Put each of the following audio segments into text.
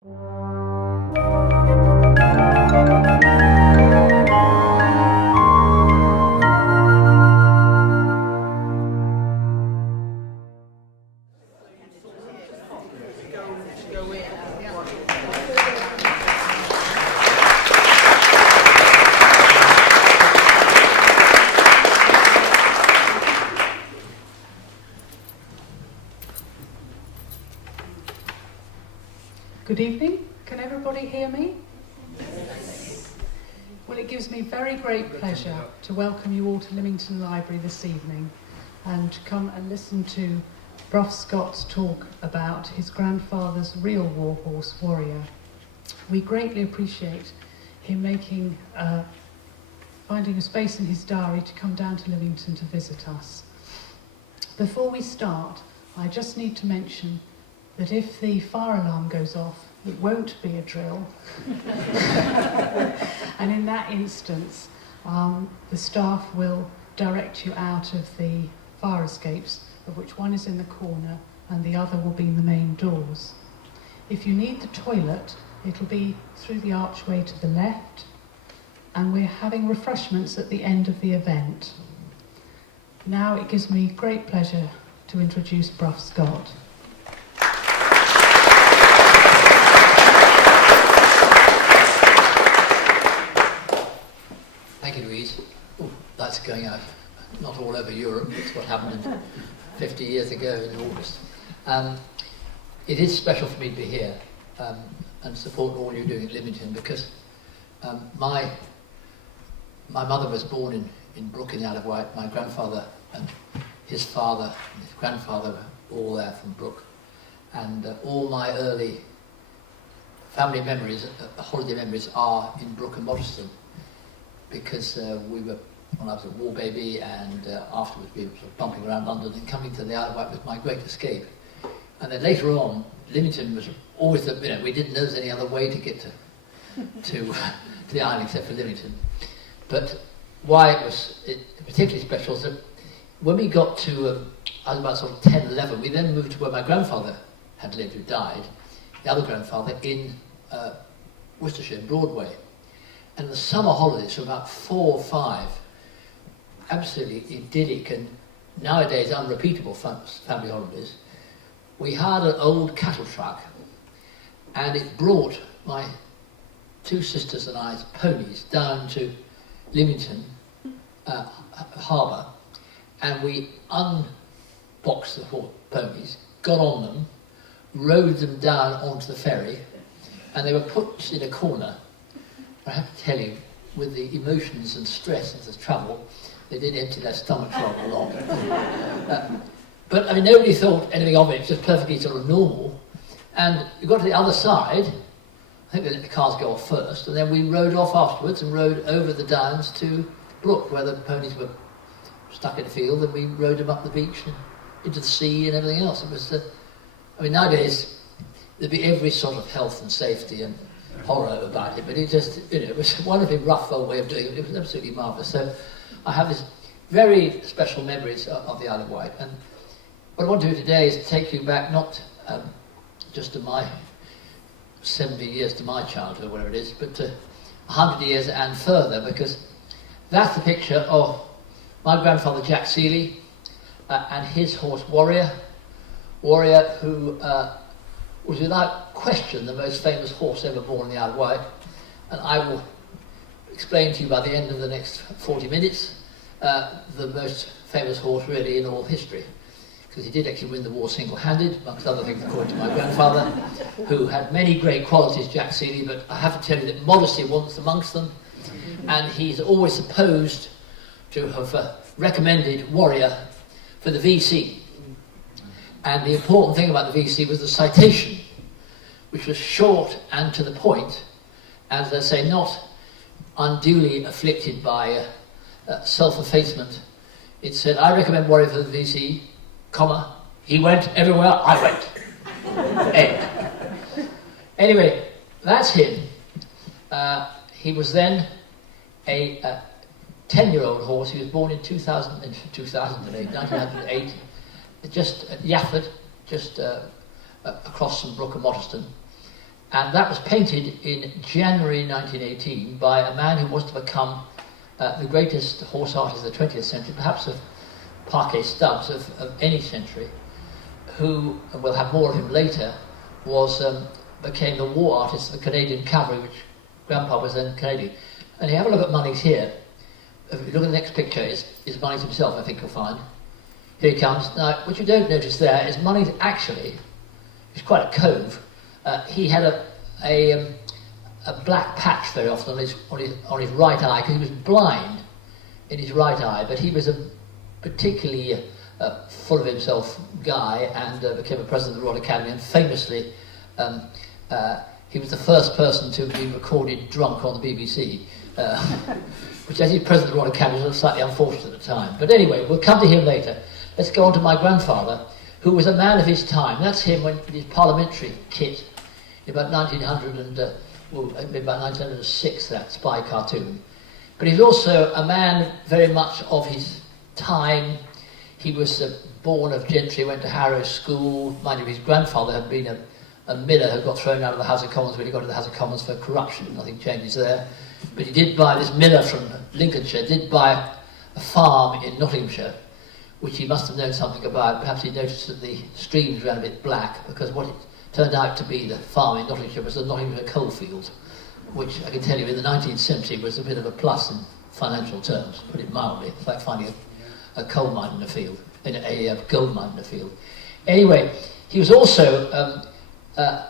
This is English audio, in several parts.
Good evening. Can everybody hear me? Well, it gives me very great pleasure to welcome you all to Lymington Library this evening and to come and listen to Brough Scott's talk about his grandfather's real warhorse, Warrior. We greatly appreciate him finding a space in his diary to come down to Lymington to visit us. Before we start, I just need to mention that if the fire alarm goes off, it won't be a drill. And in that instance, the staff will direct you out of the fire escapes, of which one is in the corner and the other will be in the main doors. If you need the toilet, it'll be through the archway to the left, and we're having refreshments at the end of the event. Now it gives me great pleasure to introduce Brough Scott. Thank you, Louise. Ooh, that's going out not all over Europe. It's what happened 50 years ago in August. It is special for me to be here and support all you're doing at Lymington, because my mother was born in Brough in the Isle of Wight. My grandfather and his father and his grandfather were all there from Brough. And all my early family memories, holiday memories, are in Brough and Modeston, because we were, when I was a war baby, and afterwards we were sort of bumping around London, and coming to the Isle of Wight was my great escape. And then later on, Lymington was always, we didn't know there's any other way to get to the island except for Lymington. But why it was particularly special is that when we got to, I was about sort of 10, 11, we then moved to where my grandfather had lived, who died, the other grandfather, in Worcestershire, Broadway. And the summer holidays were about 4 or 5, absolutely idyllic and nowadays unrepeatable family holidays. We had an old cattle truck, and it brought my 2 sisters and I's ponies down to Lymington harbour, and we unboxed the 4 ponies, got on them, rowed them down onto the ferry, and they were put in a corner. I have to tell you, with the emotions and stress of the travel, they did empty their stomachs rather a lot. But I mean, nobody thought anything of it. It was just perfectly sort of normal. And we got to the other side. I think they let the cars go off first, and then we rowed off afterwards and rowed over the downs to Brough, where the ponies were stuck in the field, and we rowed them up the beach and into the sea and everything else. It was, I mean, nowadays there'd be every sort of health and safety and horror about it, but it just, it was a wonderfully rough old way of doing it. It was absolutely marvellous. So I have this very special memories of the Isle of Wight, and what I want to do today is to take you back, not just to my 70 years to my childhood, whatever it is, but to 100 years and further, because that's the picture of my grandfather Jack Seeley and his horse Warrior, who was without question the most famous horse ever born in the Isle of Wight, and I will explain to you by the end of the next 40 minutes the most famous horse really in all history, because he did actually win the war single-handed, amongst other things, according to my grandfather, who had many great qualities, Jack Seeley, but I have to tell you that modesty was amongst them, and he's always supposed to have recommended Warrior for the VC. And the important thing about the VC was the citation, which was short and to the point, and as I say, not unduly afflicted by self-effacement. It said, I recommend Warrior for the VC, comma, he went everywhere I went. End. Anyway, that's him. He was then a 10-year-old horse. He was born in 1908, just at Yafford, just across from Brough and Modeston. And that was painted in January 1918 by a man who was to become the greatest horse artist of the 20th century, perhaps of parquet studs of any century, who, and we'll have more of him later, became the war artist of the Canadian cavalry, which Grandpa was then Canadian. And you have a look at Munnings here. If you look at the next picture, is Munnings himself, I think you'll find. Here he comes. Now, what you don't notice there is Munnings actually, he's quite a cove. He had a black patch very often on his right eye, because he was blind in his right eye, but he was a particularly full of himself guy, and became a president of the Royal Academy, and famously he was the first person to be recorded drunk on the BBC, which as he's president of the Royal Academy was slightly unfortunate at the time. But anyway, we'll come to him later. Let's go on to my grandfather, who was a man of his time. That's him when in his parliamentary kit in about 1900 about 1906, that spy cartoon. But he's also a man very much of his time. He was born of gentry, went to Harrow School. Mind you, his grandfather had been a miller who got thrown out of the House of Commons when he got to the House of Commons for corruption. Nothing changes there. But he did buy, this miller from Lincolnshire, did buy a farm in Nottinghamshire, which he must have known something about. Perhaps he noticed that the streams ran a bit black, because what it turned out to be the farm in Nottinghamshire was the Nottinghamshire coalfield, which I can tell you in the 19th century was a bit of a plus in financial terms, put it mildly. It's like finding a coal mine in a field, a gold mine in a field. Anyway, he was also an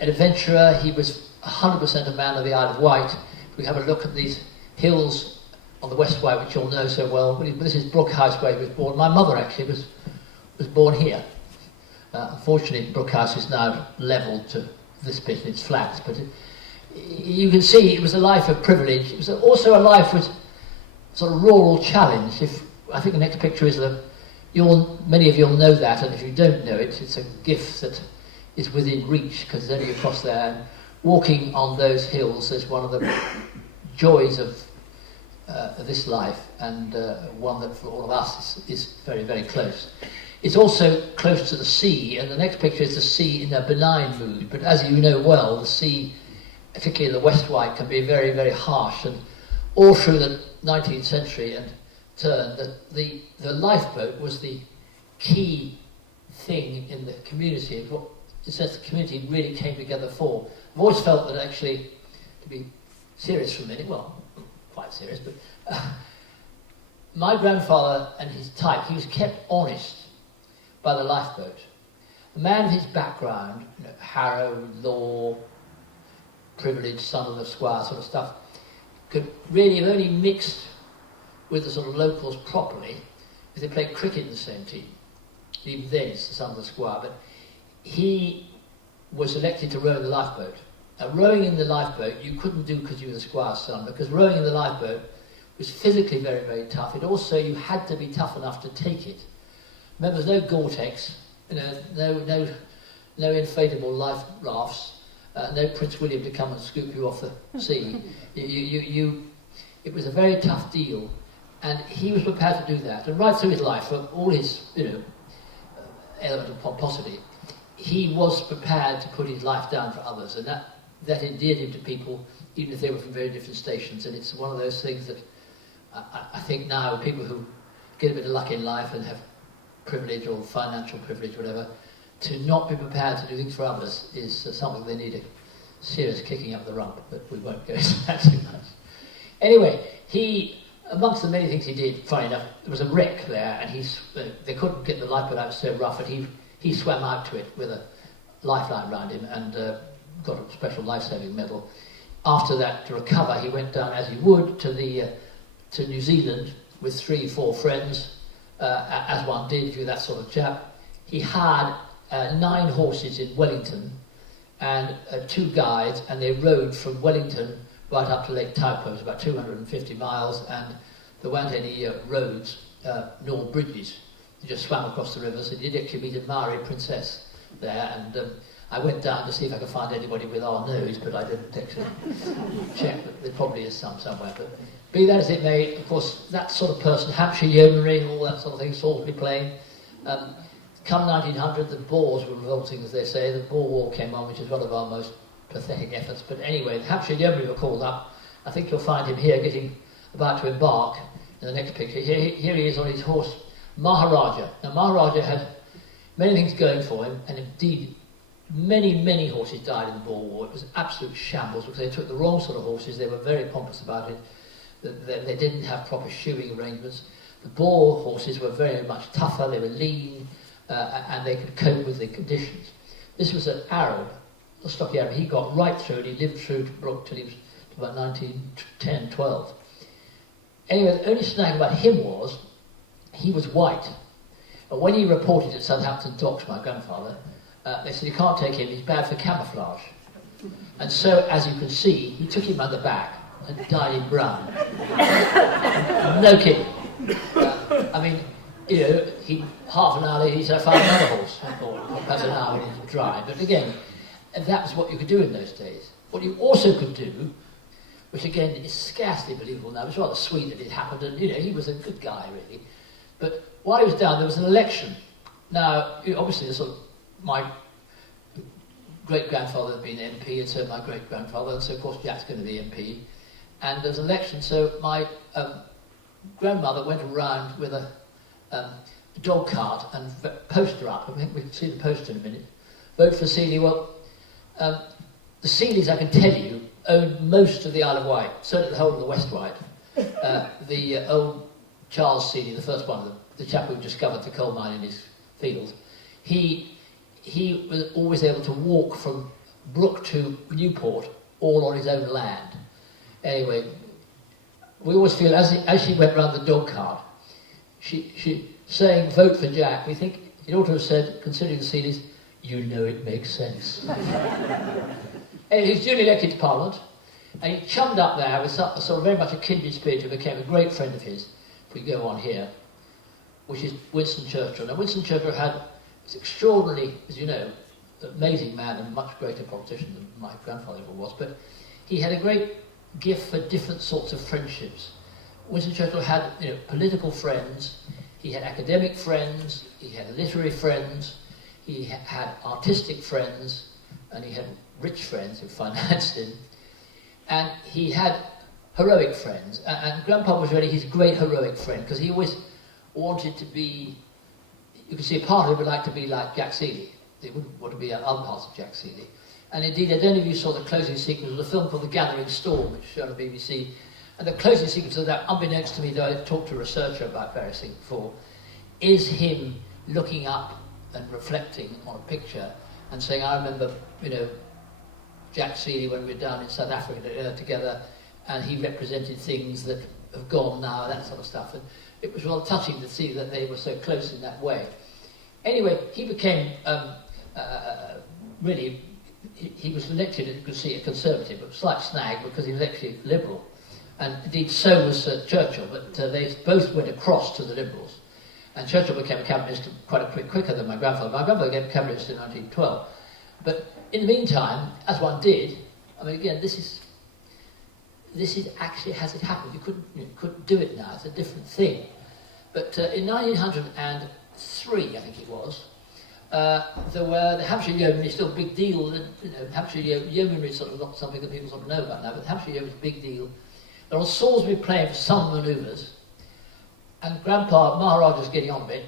adventurer. He was 100% a man of the Isle of Wight. We have a look at these hills on the West Wight, which you'll know so well. This is Brough House, where he was born. My mother actually was born here. Unfortunately, Brough House is now levelled to this bit, it's flat, but you can see it was a life of privilege. It was also a life with sort of rural challenge. I think the next picture is many of you will know that, and if you don't know it, it's a gift that is within reach, because it's only across there. And walking on those hills is one of the joys of this life, and one that for all of us is very, very close. It's also close to the sea, and the next picture is the sea in a benign mood. But as you know well, the sea, particularly the West Wight, can be very, very harsh. And all through the 19th century and turn, the lifeboat was the key thing in the community. It's what it says the community really came together for. I've always felt that actually, to be serious for a minute, well, quite serious, but my grandfather and his type, he was kept honest by the lifeboat. A man of his background, Harrow, law, privileged son of the squire sort of stuff, could really have only mixed with the sort of locals properly if they played cricket in the same team. Even then it's the son of the squire, but he was elected to row in the lifeboat. Rowing in the lifeboat you couldn't do because you were the squire's son, because rowing in the lifeboat was physically very, very tough. It also, you had to be tough enough to take it. Remember, there's no Gore-Tex, no inflatable life rafts, no Prince William to come and scoop you off the sea. It was a very tough deal, and he was prepared to do that. And right through his life, for all his element of pomposity, he was prepared to put his life down for others, and that endeared him to people, even if they were from very different stations. And it's one of those things that I think now people who get a bit of luck in life and have privilege or financial privilege, whatever, to not be prepared to do things for others is something they need a serious kicking up the rump, but we won't go into that too much. Anyway, amongst the many things he did, funny enough, there was a wreck there, and they couldn't get the lifeboat out, so rough, and he swam out to it with a lifeline around him and got a special life-saving medal. After that, to recover, he went down, as he would, to New Zealand with 3-4 friends, as one did if you're that sort of chap. He had 9 horses in Wellington and 2 guides, and they rode from Wellington right up to Lake Taupo. It was about 250 miles, and there weren't any roads nor bridges. They just swam across the rivers. He did actually meet a Maori princess there, and I went down to see if I could find anybody with our nose, but I didn't actually check. But there probably is some somewhere. But be that as it may, of course, that sort of person, Hampshire yeomanry, all that sort of thing, Salisbury Plain. Come 1900, the Boers were revolting, as they say. The Boer War came on, which is one of our most pathetic efforts. But anyway, the Hampshire Yeomanry were called up. I think you'll find him here about to embark in the next picture. Here he is on his horse, Maharaja. Now Maharaja had many things going for him, and indeed many horses died in the Boer War. It was absolute shambles because they took the wrong sort of horses. They were very pompous about it. They didn't have proper shoeing arrangements. The Boer horses were very much tougher, they were lean, and they could cope with the conditions. This was an Arab, a stocky Arab. He got right through and he lived through to Brough till he was about 1910, 12. Anyway, the only snag about him was he was white. And when he reported at Southampton Docks, my grandfather, they said, you can't take him, he's bad for camouflage. And so, as you can see, he took him by the back and dyed him brown. No kidding. I mean, you know, half an hour later he said, I found another horse. Or perhaps an hour when he was dry. But again, that was what you could do in those days. What you also could do, which again is scarcely believable now, it was rather sweet that it happened, and you know, he was a good guy really. But while he was down, there was an election. Now, obviously, my great-grandfather had been MP, and so my great-grandfather, and so of course Jack's going to be MP. And there was an election, so my grandmother went around with a dog cart and poster up. I think we can see the poster in a minute. Vote for Seeley. Well, the Seeleys, I can tell you, owned most of the Isle of Wight, certainly the whole of the West Wight. The old Charles Seeley, the first one, the chap who discovered the coal mine in his field, he was always able to walk from Brough to Newport all on his own land. Anyway, we always feel, as she went round the dog cart, she saying, vote for Jack, we think it ought to have said, considering the Seeleys, you know it makes sense. Anyway, he was duly elected to Parliament, and he chummed up there with sort of very much a kindred spirit who became a great friend of his, if we go on here, which is Winston Churchill. Now, Winston Churchill had this extraordinarily, as you know, amazing man and much greater politician than my grandfather ever was, but he had a great gift for different sorts of friendships. Winston Churchill had, you know, political friends, he had academic friends, he had literary friends, he had artistic friends, and he had rich friends who financed him, and he had heroic friends, and Grandpa was really his great heroic friend, because he always wanted to be, you can see a part of him would like to be like Jack Seeley. They wouldn't want to be other parts of Jack Seeley. And indeed, I don't know if you saw the closing sequence of a film called The Gathering Storm, which is shown on the BBC. And the closing sequence of that, unbeknownst to me, though I've talked to a researcher about various things before, is him looking up and reflecting on a picture and saying, I remember, you know, Jack Seeley when we were down in South Africa together, and he represented things that have gone now, that sort of stuff. And it was rather touching to see that they were so close in that way. Anyway, he became really, he was elected, as you can see, a Conservative, but a slight snag because he was actually Liberal. And indeed, so was Churchill, but they both went across to the Liberals. And Churchill became a cabinet minister quite a bit quicker than my grandfather. My grandfather became cabinet minister in 1912. But in the meantime, as one did, I mean, again, this is actually, has it happened? You couldn't do it now, it's a different thing. But in 1903, I think it was, there were the Hampshire Yeomanry, still a big deal. You know, Hampshire Yeomanry is sort of not something that people sort of know about now, but Hampshire Yeomanry is a big deal. They're on Salisbury Plain for some manoeuvres, and Grandpa Maharaja's getting on a bit,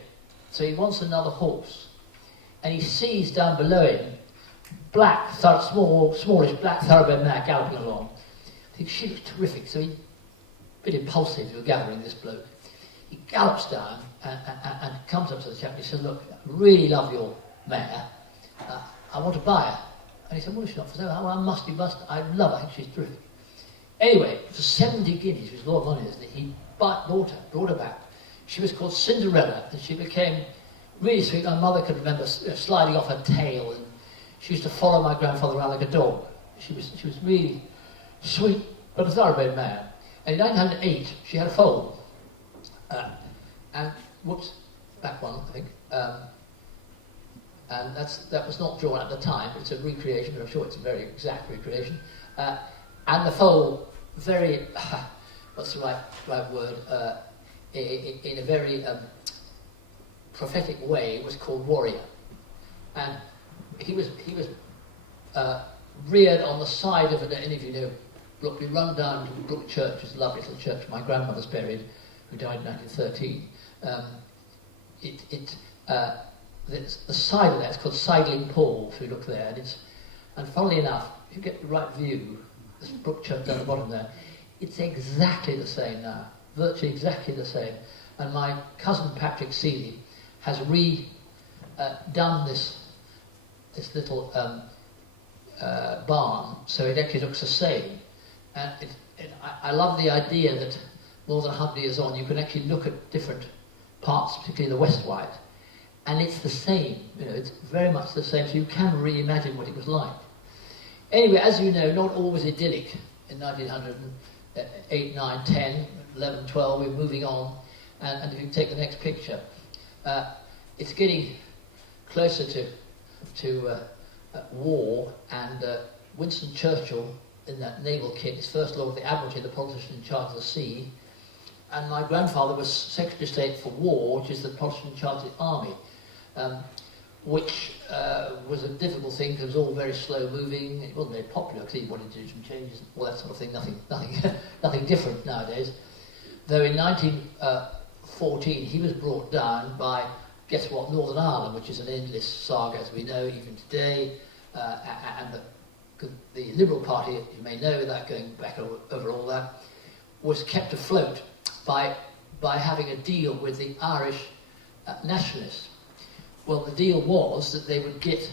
so he wants another horse. And he sees down below him, smallish black thoroughbred mare galloping along. I think she looks terrific, so he's a bit impulsive, we were gathering this bloke. He gallops down and comes up to the chap and he says, look, I really love your mare, I want to buy her. And he said, well, she's not for sale. I must, I love her, I think she's terrific. Anyway, for 70 guineas, which was a lot of money, isn't it? He brought her back. She was called Cinderella, and she became really sweet. My mother could remember sliding off her tail, and she used to follow my grandfather around like a dog. She was really sweet, but a thoroughbred mare. And in 1908, she had a foal. And whoops, back one, I think. And that was not drawn at the time. It's a recreation, but I'm sure it's a very exact recreation. And the foal, very, what's the right word? In a very prophetic way, was called Warrior. And he was reared on the side of any of you know Brough. We run down to Brough Church, it's a lovely little church. My grandmother's buried, who died in 1913. The side of that is called Sidling Paul, if you look there, and funnily enough, if you get the right view, this Brough Church down the bottom there, it's exactly the same now, virtually exactly the same. And my cousin Patrick Seeley has done this little barn, so it actually looks the same. And I love the idea that more than 100 years on, you can actually look at different parts, particularly the West White, and it's the same. You know, it's very much the same. So you can reimagine what it was like. Anyway, as you know, not all was idyllic in 1908, 9, 10, 11, 12. We're moving on, and if you take the next picture, it's getting closer to war, and Winston Churchill, in that naval kit, is First Lord of the Admiralty, the politician in charge of the sea, and my grandfather was Secretary of State for War, which is the politician in charge of the army, which was a difficult thing because it was all very slow moving. It wasn't very popular because he wanted to do some changes, all that sort of thing. Nothing different nowadays. Though in 1914 he was brought down by, guess what, Northern Ireland, which is an endless saga as we know even today, and the Liberal Party, you may know that, going back over all that, was kept afloat by having a deal with the Irish nationalists. Well, the deal was that they would get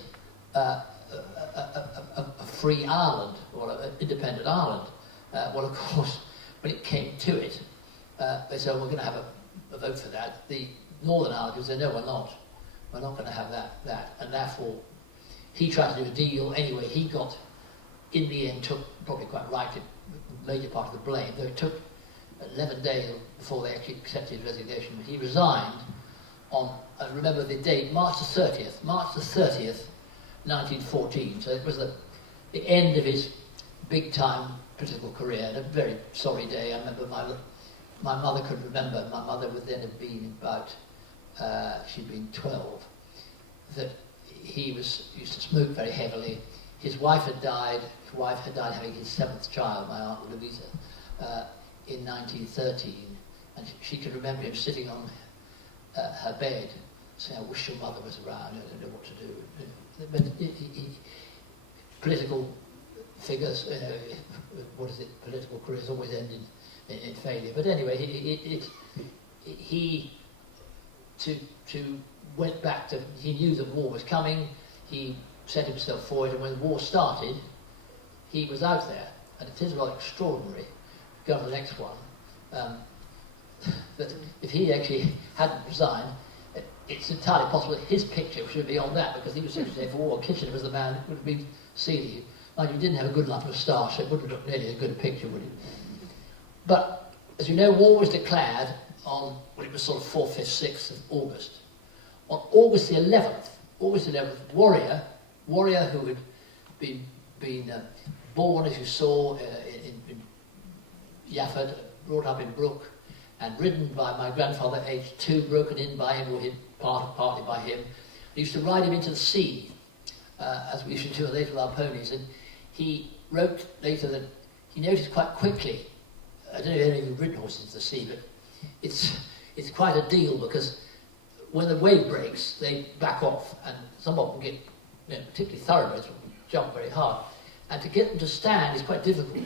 a free Ireland, or an independent Ireland. Well, of course, when it came to it, they said, we're going to have a vote for that. The Northern Irelanders said, no, we're not. We're not going to have that. And therefore, he tried to do a deal. Anyway, he got, in the end, took, probably quite right, a major part of the blame, though it took 11 days before they actually accepted his resignation. But he resigned on, remember the date, March the 30th, 1914. So it was the end of his big-time political career, and a very sorry day. I remember my mother could remember, my mother would then have been about, she'd been 12, that he used to smoke very heavily. His wife had died having his 7th child, my Aunt Louisa, in 1913, and she could remember him sitting on her bed saying, I wish your mother was around, I don't know what to do. But political figures, what is it, political careers always end in failure. But anyway, he went back to, he knew that war was coming, he set himself for it, and when the war started, he was out there. And it is rather extraordinary, go on to the next one, that if he actually hadn't resigned, it's entirely possible that his picture should be on that, because he was Secretary for War. Kitchener was the man who would have been Seeley. Mind you, didn't have a good enough moustache, so it wouldn't have looked nearly a good picture, would it? But, as you know, war was declared on, well, it was sort of 4th, 5th, 6th of August. On August the 11th, Warrior who had been born, as you saw, in Yafford, brought up in Brough, and ridden by my grandfather, aged 2, broken in by him, or partly by him. He used to ride him into the sea, as we used to do later with our ponies, and he wrote later that he noticed quite quickly, I don't know if any of you have ridden horses into the sea, but it's quite a deal, because when the wave breaks, they back off, and some of them get, particularly thoroughbreds, jump very hard. And to get them to stand is quite difficult.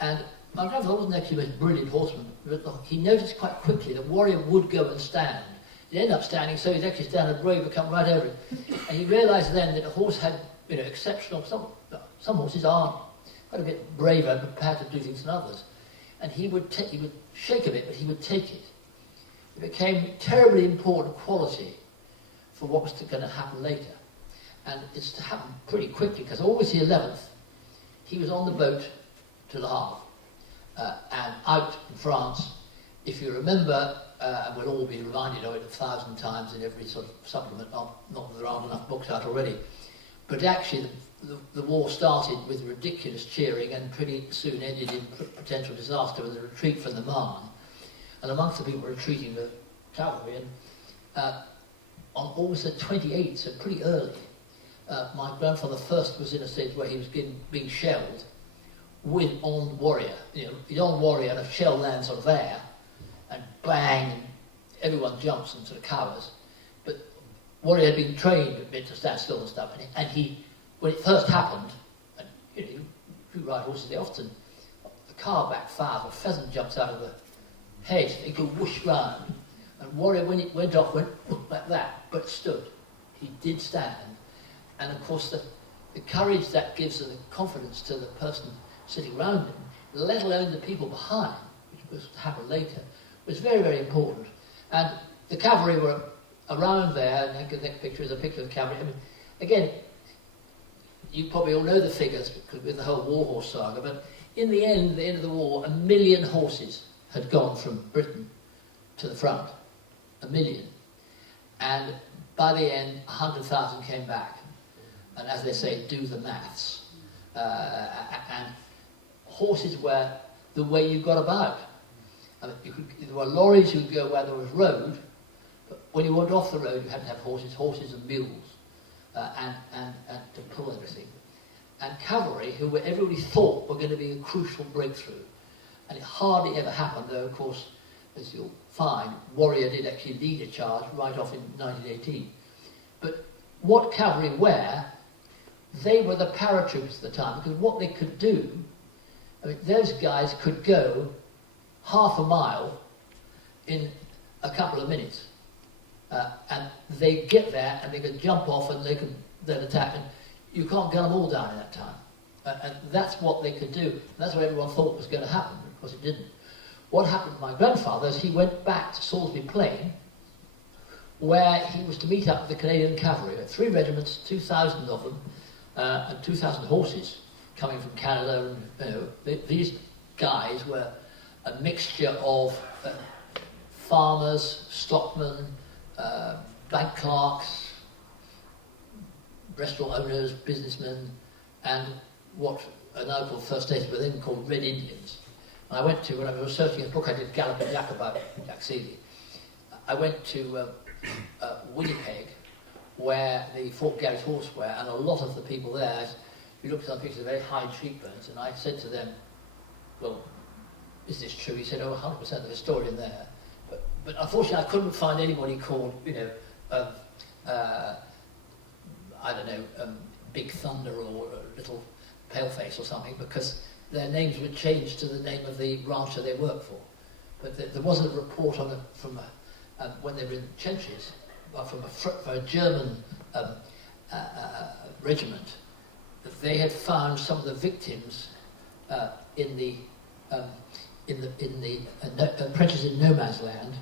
And my grandfather wasn't actually a brilliant horseman, but he noticed quite quickly that Warrior would go and stand. He'd end up standing, so he'd actually stand, and the wave would come right over it. And he realised then that a horse had, exceptional, some horses are quite a bit braver and prepared to do things than others. And he would shake a bit, but he would take it. It became a terribly important quality for what was going to happen later. And it's to happen pretty quickly, because August the 11th, he was on the boat to Le Havre, and out in France. If you remember, and we'll all be reminded of it 1,000 times in every sort of supplement, not that there aren't enough books out already, but actually the war started with ridiculous cheering and pretty soon ended in potential disaster with a retreat from the Marne. And amongst the people retreating were cavalry, and on August the 28th, so pretty early, my grandfather first was in a stage where he was being shelled with on Warrior. You know, he's on Warrior and a shell lands on there, and bang, and everyone jumps and sort of covers. But Warrior had been trained a bit to stand still and stuff, and he, when it first happened, and you know, you ride horses, they often, the car backfires, a pheasant jumps out of the hedge, it could whoosh round, and Warrior, when it went off, went like that, but stood. He did stand, and of course the courage that gives and the confidence to the person sitting around him, let alone the people behind, which was to happen later, was very, very important. And the cavalry were around there, and the next picture is a picture of the cavalry. I mean, again, you probably all know the figures because with the whole war horse saga, but in the end, at the end of the war, 1 million horses had gone from Britain to the front. 1 million. And by the end, 100,000 came back. And as they say, do the maths. And horses were the way you got about. I mean, there were lorries who would go where there was road, but when you went off the road, you had to have horses and mules, and to pull everything. And cavalry, who everybody thought were going to be a crucial breakthrough. And it hardly ever happened, though, of course, as you'll find, Warrior did actually lead a charge right off in 1918. But what cavalry were, they were the paratroopers at the time, because what they could do, I mean, those guys could go half a mile in a couple of minutes. And they get there and they could jump off and they could then attack. And you can't gun them all down in that time. And that's what they could do. And that's what everyone thought was going to happen. Of course, it didn't. What happened to my grandfather is he went back to Salisbury Plain, where he was to meet up with the Canadian cavalry. 3 regiments, 2,000 of them, and 2,000 horses coming from Canada. And you know, these guys were a mixture of farmers, stockmen, bank clerks, restaurant owners, businessmen, and what are now called First Statesmen, but then called Red Indians. And I went to, when I was researching a book I did, Galloping Jack, about Jack Seeley, I went to Winnipeg, where the Fort Garry Horse were, and a lot of the people there, you look at some pictures of very high cheekbones, and I said to them, well, is this true? He said, oh, 100% there's a historian there. But unfortunately I couldn't find anybody called, you know, I don't know, Big Thunder or Little Paleface or something, because their names were changed to the name of the rancher they worked for. But there wasn't a report on from when they were in trenches, from a German regiment, that they had found some of the victims in the trenches in no man's land,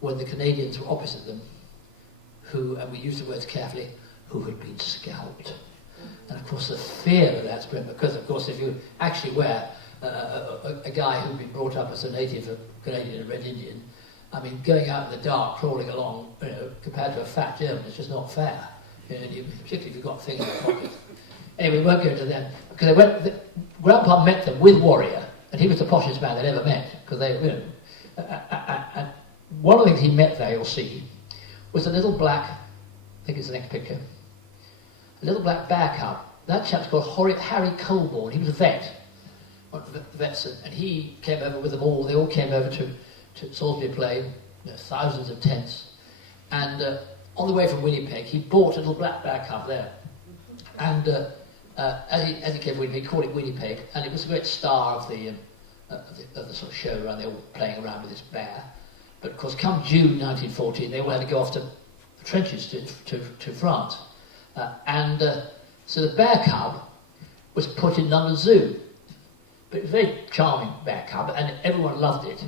when the Canadians were opposite them, who, and we use the words carefully, who had been scalped. And of course the fear of that spread, because of course if you actually were a guy who'd been brought up as a native of Canadian and Red Indian, I mean, going out in the dark, crawling along, you know, compared to a fat German, it's just not fair. You know, particularly if you've got things in your pocket. Anyway, we won't go into them, because Grandpa met them with Warrior, and he was the poshest man they'd ever met, because they, you know, and one of the things he met there, you'll see, was a little black, I think it's the next picture, a little black bear cub. That chap's called Harry Colborne. He was a vet, one of the vets, and he came over with them all. They all came over to Salisbury Plain, you know, thousands of tents, and on the way from Winnipeg, he bought a little black bear cub there, and as he came to Winnipeg, he called it Winnipeg, and it was a great star of the sort of show around. They were all playing around with this bear. But of course, come June 1914, they all had to go off to the trenches to France. So the bear cub was put in London Zoo. But it was a very charming bear cub, and everyone loved it.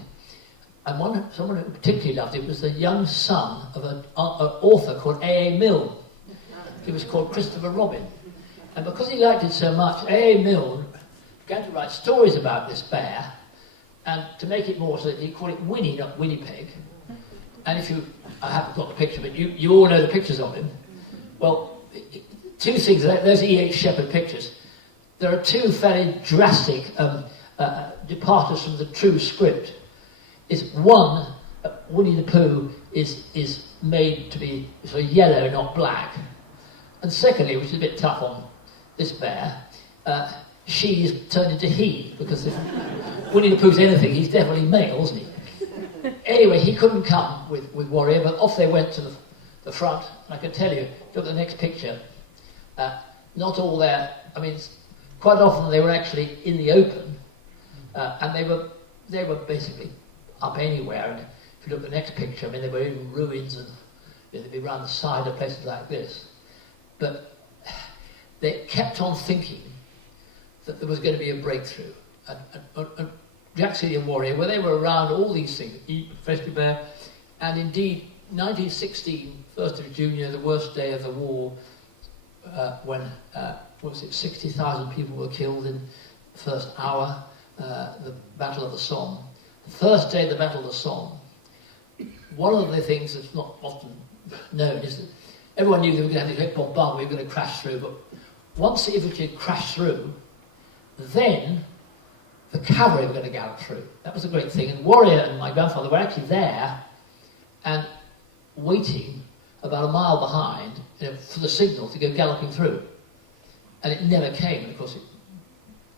And someone who particularly loved it was the young son of an author called A.A. Milne. He was called Christopher Robin. And because he liked it so much, A.A. Milne began to write stories about this bear, and to make it more so that he called it Winnie, not Winnipeg. And if you, I haven't got the picture, but you all know the pictures of him. Well, 2 things, those E.H. Shepard pictures. There are 2 fairly drastic departures from the true script. Is one, Winnie the Pooh is made to be sort of yellow, not black. And secondly, which is a bit tough on this bear, she is turned into he, because if Winnie the Pooh's anything, he's definitely male, isn't he? Anyway, he couldn't come with Warrior, but off they went to the front. And I can tell you, look at the next picture, not all there, I mean, quite often they were actually in the open, and they were basically up anywhere. And if you look at the next picture, I mean, they were in ruins, and they'd be around the side of places like this. But they kept on thinking that there was going to be a breakthrough. And Jack City and Warrior, where they were around all these things, Eat, Festive Bear, and indeed, 1916, 1st of June, the worst day of the war, when, 60,000 people were killed in the first hour, the Battle of the Somme. The first day of the Battle of the Somme, one of the things that's not often known is that everyone knew they were going to have this great bombardment, we were going to crash through, but once the infantry had crashed through, then the cavalry were going to gallop through. That was a great thing. And Warrior and my grandfather were actually there and waiting about a mile behind, for the signal to go galloping through. And it never came. And of course,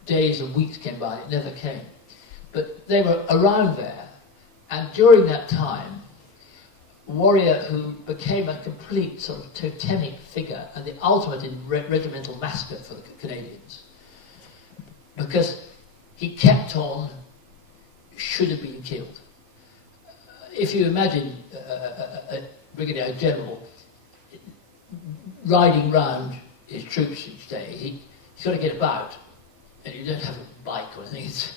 days and weeks came by, it never came. But they were around there, and during that time, Warrior, who became a complete sort of totemic figure and the ultimate in regimental mascot for the Canadians, because he kept on, should have been killed. If you imagine a brigadier general riding round his troops each day, he's got to get about, and you don't have a bike or anything,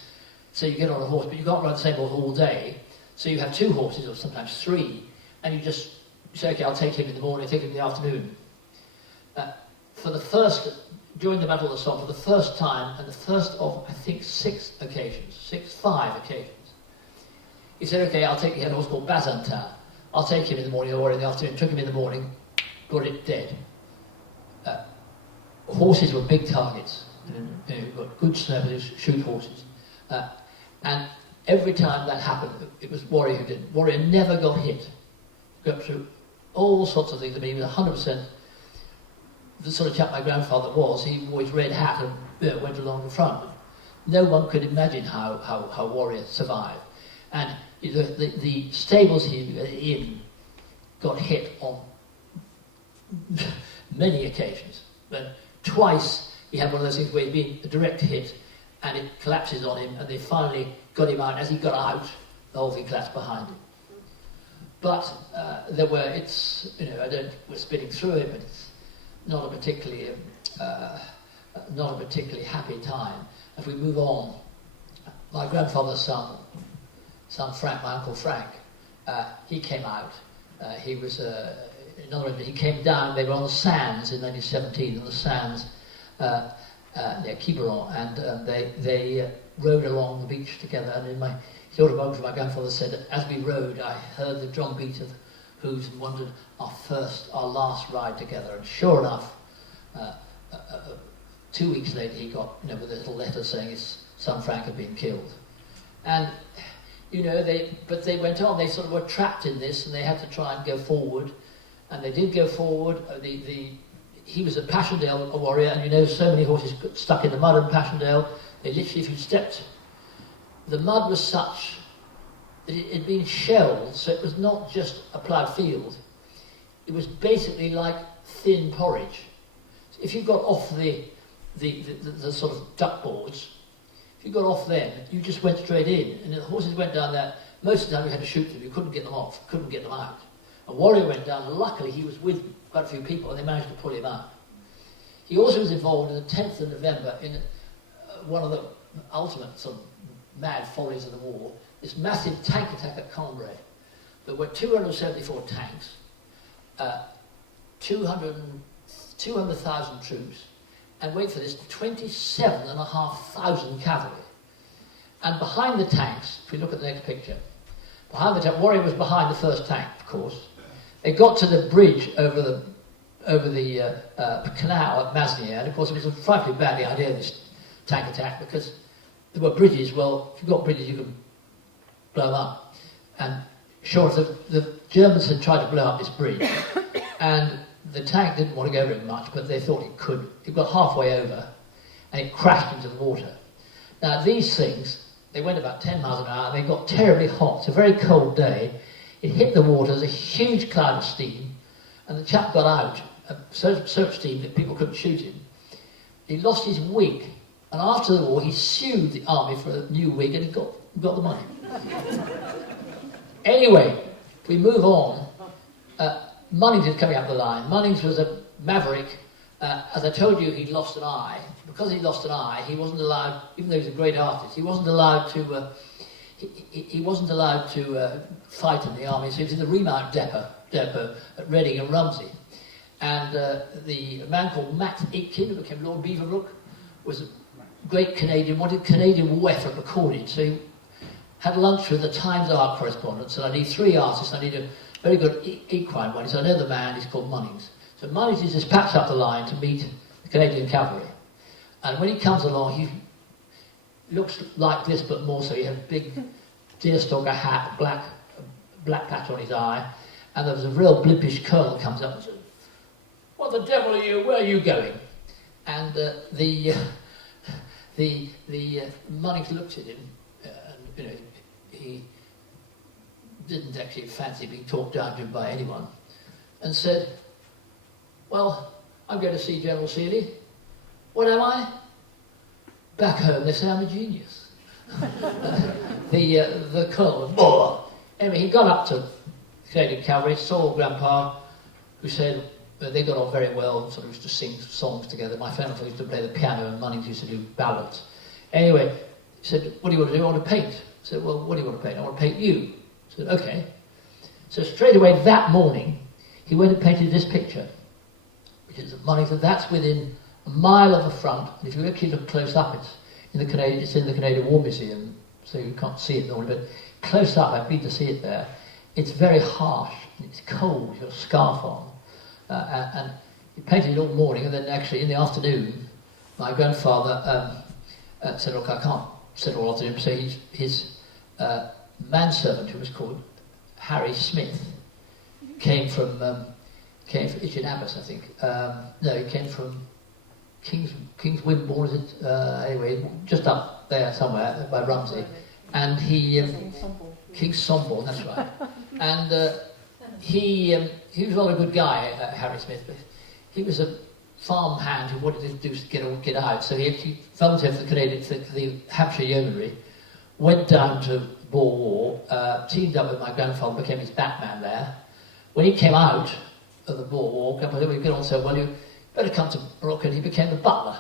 so you get on a horse, but you can't ride the same horse all day, so you have 2 horses or sometimes 3, and you just say, okay, I'll take him in the morning, take him in the afternoon. During the Battle of the Somme, for the first time, and the first of, I think, 5 occasions, he said, okay, he had a horse called Bazantin. I'll take him in the morning or in the afternoon. Took him in the morning, got it dead. Horses were big targets. You've got good snipers, shoot horses. And every time that happened, it was Warrior who did it. Warrior never got hit. Got through all sorts of things. I mean, he was 100%. The sort of chap my grandfather was, he wore his red hat and went along the front. No one could imagine how Warrior survived. And the stables he was in got hit on many occasions. But twice he had one of those things where he'd been a direct hit and it collapses on him, and they finally got him out. As he got out, the whole thing collapsed behind him. But we're spinning through it, but it's not a particularly happy time. If we move on, my grandfather's son Frank, my uncle Frank, he came out. He was, in other words, he came down. They were on the sands in 1917, on the sands near Quiberon, and they rode along the beach together. And in the autobiography, my grandfather said, as we rode, I heard the drum beat of hooves and wondered our last ride together. And sure enough, 2 weeks later, he got with a little letter saying his son Frank had been killed. And they went on. They sort of were trapped in this, and they had to try and go forward. And they did go forward. He was at Passchendaele, a Warrior, and so many horses got stuck in the mud in Passchendaele. They literally, if you stepped, the mud was such that it had been shelled, so it was not just a ploughed field. It was basically like thin porridge. So if you got off the sort of duck boards, if you got off them, you just went straight in, and the horses went down there. Most of the time we had to shoot them. You couldn't get them off, couldn't get them out. A Warrior went down, and luckily he was with quite a few people, and they managed to pull him out. He also was involved in the 10th of November in one of the ultimate sort of mad follies of the war, this massive tank attack at Cambrai. There were 274 tanks, 200,000 troops, and wait for this, 27,500 cavalry. And behind the tanks, if we look at the next picture, behind the tank, Warrior was behind the first tank, of course. They got to the bridge over the canal at Masnier, and of course it was a frightfully bad idea, this tank attack, because there were bridges. Well, if you've got bridges, you can blow them up. And sure, the Germans had tried to blow up this bridge, and the tank didn't want to go very much, but they thought it could. It got halfway over, and it crashed into the water. Now these things, they went about 10 miles an hour, and they got terribly hot. It's a very cold day. It hit the water, there's a huge cloud of steam, and the chap got out, so much steam that people couldn't shoot him. He lost his wig, and after the war he sued the army for a new wig, and he got the money. Anyway, we move on. Munnings is coming up the line. Munnings was a maverick. As I told you, he'd lost an eye. Because he'd lost an eye, he wasn't allowed, even though he was a great artist, he wasn't allowed to fight in the army, so he was in the remount depot at Reading and Rumsey. And the man called Max Aitken, who became Lord Beaverbrook, was a great Canadian, wanted Canadian Weffer recorded, so he had lunch with the Times art correspondent, said, I need 3 artists, I need a very good equine one. He said, I know the man, he's called Munnings. So Munnings is dispatched up the line to meet the Canadian cavalry. And when he comes along, he looks like this, but more so. He had a big deerstalker hat, black patch on his eye, and there was a real blimpish colonel comes up and says, what the devil are you, where are you going? And the Munnings looked at him, and he didn't actually fancy being talked down to him by anyone, and said, well, I'm going to see General Seeley. What am I? Back home they say I'm a genius. The colonel, Brough. Anyway, he got up to Canadian cavalry, saw Grandpa, who said they got on very well, sort of used to sing songs together. My family used to play the piano and Munnings used to do ballads. Anyway, he said, what do you want to do? I want to paint. I said, well, what do you want to paint? I want to paint you. I said, okay. So straight away that morning, he went and painted this picture, which is Munnings, and that's within a mile of the front. And if you actually look close up, it's in the Canadian War Museum, so you can't see it normally, but close up, I've been to see it there. It's very harsh, and it's cold, you've got a scarf on. And he painted it all morning, and then actually in the afternoon, my grandfather said, look, I can't sit all afternoon, so his manservant, who was called Harry Smith, came from Itchen Abbas, I think. No, he came from King's Wimborne, is it? Anyway, just up there somewhere by Rumsey. And he... King's Somborne, that's right. And he was not a good guy, Harry Smith, but he was a farm hand who wanted to get out. So he actually volunteered for the Hampshire Yeomanry, went down to Boer War, teamed up with my grandfather, became his Batman there. When he came out of the Boer War, Grandpa said, we get on so well, you better come to Brough, and he became the butler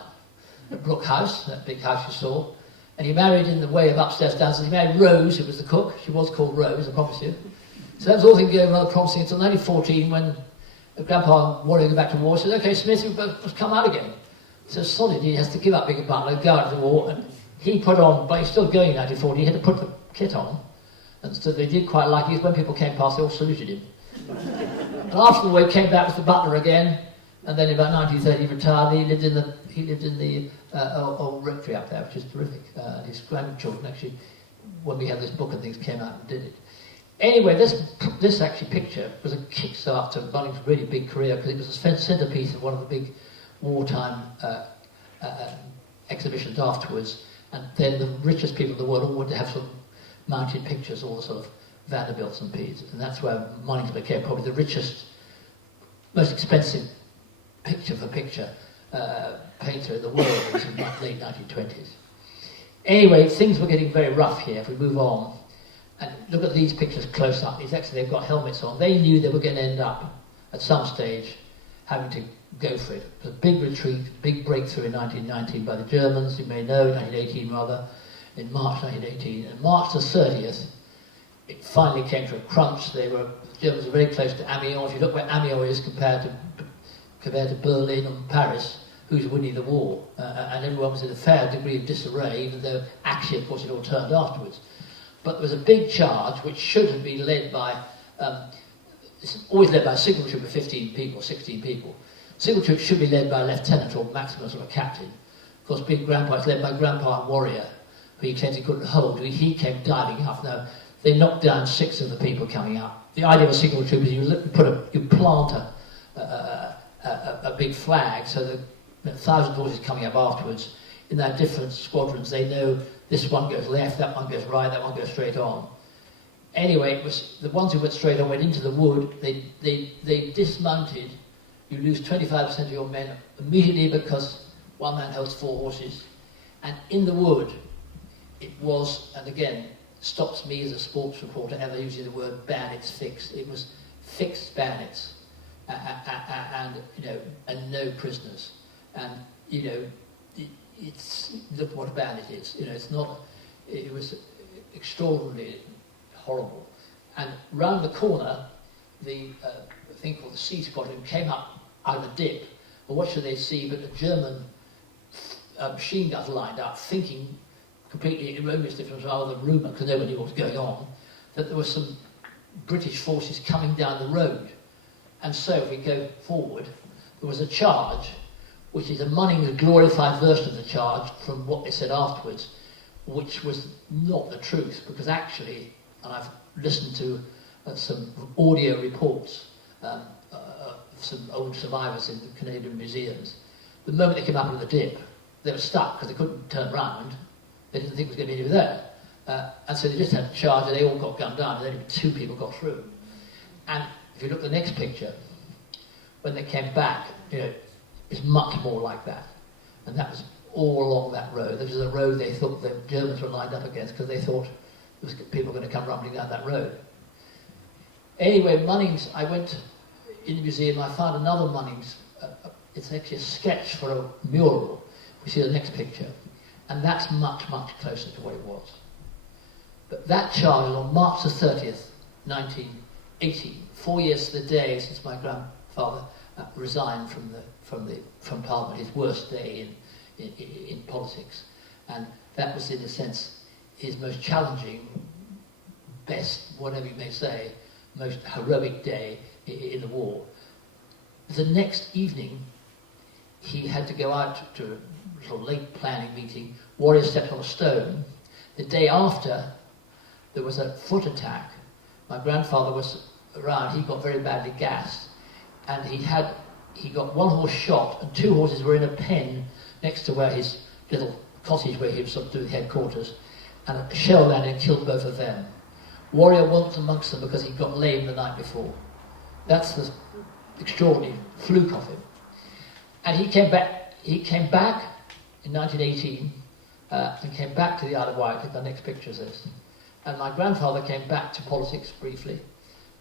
at Brough House, that big house you saw. And he married in the way of upstairs, downstairs. He married Rose, who was the cook. She was called Rose, I promise you. So that was all thing going rather promising until 1914, when Grandpa wanted to go back to war. He said, okay, Smith, you must come out again. So solid, he has to give up being a butler, go out to the war. And he put on, but he's still going in 1940, he had to put the kit on. And so they did quite like it. When people came past, they all saluted him. And after the war, he came back as the butler again. And then in about 1930, he retired. He lived in the old rectory up there, which is terrific. His grandchildren actually, when we had this book and things, came out and did it. Anyway, this actually picture was a kickstart to Munnings' really big career, because it was a centrepiece of one of the big wartime exhibitions afterwards. And then the richest people in the world all wanted to have some mounted pictures, all the sort of Vanderbilts and Peas. And that's where Munnings became probably the richest, most expensive picture-for-picture painter in the world in the late 1920s. Anyway, things were getting very rough here. If we move on, and look at these pictures close up. They've got helmets on. They knew they were going to end up, at some stage, having to go for it. It was a big retreat, big breakthrough in 1919 by the Germans, you may know, 1918 rather, in March 1918. And March the 30th, it finally came to a crunch. The Germans were very close to Amiens. If you look where Amiens is compared to Berlin and Paris, who's winning the war? And everyone was in a fair degree of disarray, even though actually, of course, it all turned afterwards. But there was a big charge which should have been led by, it's always led by a signal troop of 15 people, 16 people. Signal troop should be led by a lieutenant or maximus or a captain. Of course, Big Grandpa is led by Grandpa and Warrior, who he claimed he couldn't hold. He came diving up. Now, they knocked down 6 of the people coming up. The idea of a signal troop is you plant a big flag, so the 1,000 horses coming up afterwards, in their different squadrons, they know this one goes left, that one goes right, that one goes straight on. Anyway, it was the ones who went straight on went into the wood, they dismounted. You lose 25% of your men immediately because one man holds 4 horses. And in the wood, it was, and again, stops me as a sports reporter ever using the word bayonets fixed. It was fixed bayonets, and no prisoners. And it's look what a bayonet is. It's not. It was extraordinarily horrible. And round the corner, the thing called the C Squadron came up out of a dip. Well, what should they see but a German machine guns lined up, thinking completely erroneously from some other rumour, because nobody knew what was going on, that there were some British forces coming down the road. And so, if we go forward, there was a charge, which is a Munnings glorified version of the charge from what they said afterwards, which was not the truth, because actually, and I've listened to some audio reports of some old survivors in the Canadian museums, the moment they came up with the dip, they were stuck because they couldn't turn round. They didn't think there was going to be anybody there. And so they just had to charge, and they all got gunned down, and only 2 people got through. And if you look at the next picture, when they came back, it's much more like that. And that was all along that road. This was a road they thought the Germans were lined up against, because they thought there was people going to come rumbling down that road. Anyway, Munnings, I went in the museum, I found another Munnings. It's actually a sketch for a mural. We see the next picture. And that's much, much closer to what it was. But that charge was on March the 30th, 1918, 4 years to the day since my grandfather resigned from Parliament, his worst day in politics. And that was, in a sense, his most challenging, best, whatever you may say, most heroic day in the war. The next evening, he had to go out to a sort of late planning meeting. Warrior stepped on a stone. The day after, there was a foot attack. My grandfather was around. He got very badly gassed, and he got 1 horse shot, and 2 horses were in a pen next to where his little cottage where he was sort of doing headquarters, and a shell landed and killed both of them. Warrior wasn't amongst them because he got lame the night before. That's the extraordinary fluke of him. And he came back in 1918 and came back to the Isle of Wight. The next picture is this. And my grandfather came back to politics briefly,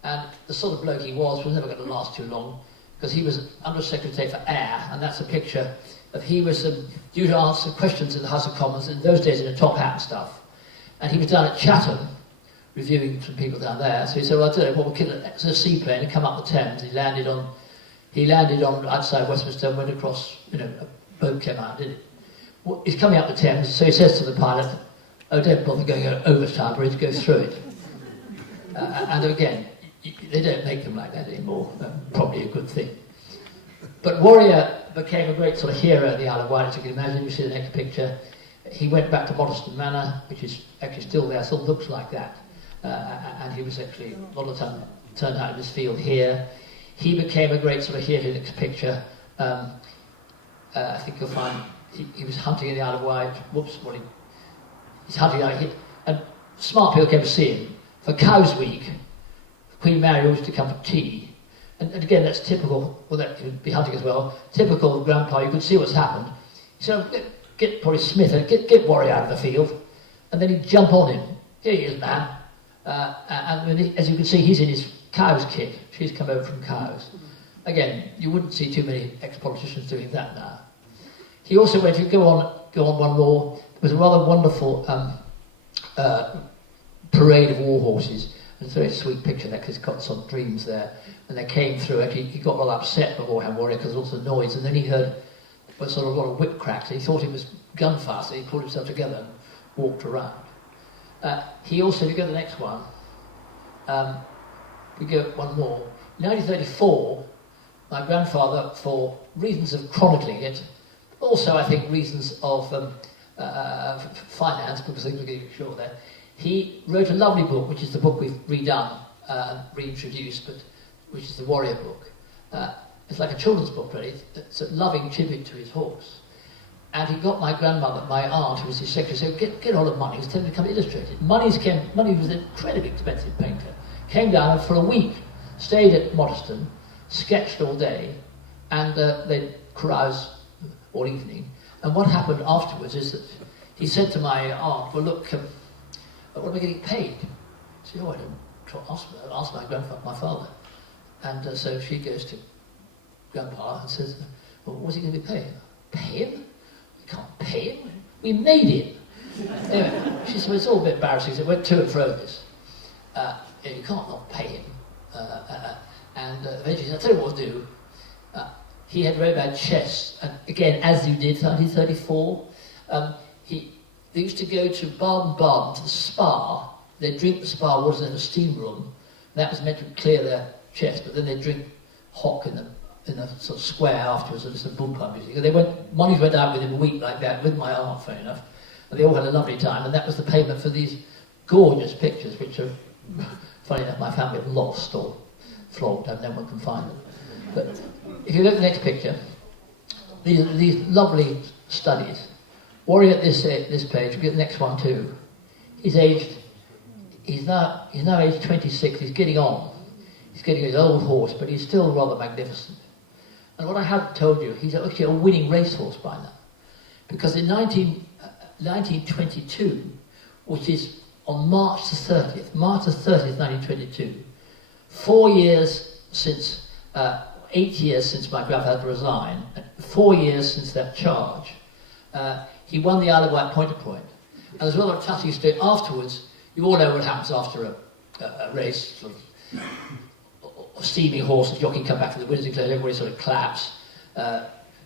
and the sort of bloke he was never going to last too long, because he was Undersecretary for Air, and that's a picture of he was due to answer questions in the House of Commons in those days in a top hat and stuff. And he was down at Chatham, reviewing some people down there. So he said, well, I don't know, we'll kill a seaplane and come up the Thames. He landed on outside Westminster and went across, a boat came out, did it? Well, he's coming up the Thames, so he says to the pilot, oh, don't bother going over Tower Bridge, go through it. And again, they don't make them like that anymore. Probably a good thing. But Warrior became a great sort of hero in the Isle of Wight, as you can imagine. You see the next picture. He went back to Modeston Manor, which is actually still there, still looks like that. And he was actually, a lot of the time, turned out in this field here. He became a great sort of hero in the next picture. I think you'll find he was hunting in the Isle of Wight. He's hunting out here. And smart people came to see him. For Cow's Week, Queen Mary always to come for tea. And again, that's typical, well, that he'd be hunting as well, typical of Grandpa. You could see what's happened. He said, get probably Smith, get Warrior out of the field. And then he'd jump on him. Here he is, man. And as you can see, he's in his Cow's kit. She's come over from Cow's. Again, you wouldn't see too many ex-politicians doing that now. He also went to go on one more. There was a rather wonderful parade of war horses. It's a very sweet picture there, because it's got some dreams there. And they came through. Actually, he got well upset by Warrior because there was all the noise. And then he heard sort of a lot of whip cracks. And he thought it was gunfire, so he pulled himself together and walked around. He also, if you go to the next one, we go one more. In 1934, my grandfather, for reasons of chronicling it, also I think reasons of finance, because things were getting short there, he wrote a lovely book, which is the book we've redone and reintroduced, but which is the Warrior book. It's like a children's book, really. It's a loving tribute to his horse. And he got my grandmother, my aunt, who was his secretary, said, get hold of money, tell him to come illustrate it. Money was an incredibly expensive painter. Came down and for a week, stayed at Modeston, sketched all day, and they'd carouse all evening. And what happened afterwards is that he said to my aunt, well, look, what am I getting paid? She said, oh, I don't ask my grandfather, my father. And so she goes to Grandpa and says, well, what's he going to be paid? Pay him? We can't pay him. We made him. Anyway, she said, well, it's all a bit embarrassing. She said, we're to and fro this. You can't not pay him. And eventually she said, I'll tell you what we'll do. He had very bad chest, and again, as you did, 1934. They used to go to Baden-Baden, to the spa. They'd drink the spa water in a steam room. That was meant to clear their chest, but then they'd drink hock in a sort of square afterwards, and some boom pump music. Money went out within a week like that, with my aunt, funny enough, and they all had a lovely time, and that was the payment for these gorgeous pictures, which are, funny enough, my family have lost or flogged, and no one can find them. But if you look at the next picture, these lovely studies. Warrior at this page, we get the next one too. He's now aged 26, he's getting on. He's getting his old horse, but he's still rather magnificent. And what I hadn't told you, he's actually a winning racehorse by now. Because in 1922, which is on March the 30th, 1922, 4 years since, 8 years since my grandfather had to resign, 4 years since that charge, he won the Isle of Wight point to point. And there's a lot of touching story afterwards. You all know what happens after a race, sort of steaming horse, the jockey come back from the winner's enclosure, everybody sort of claps,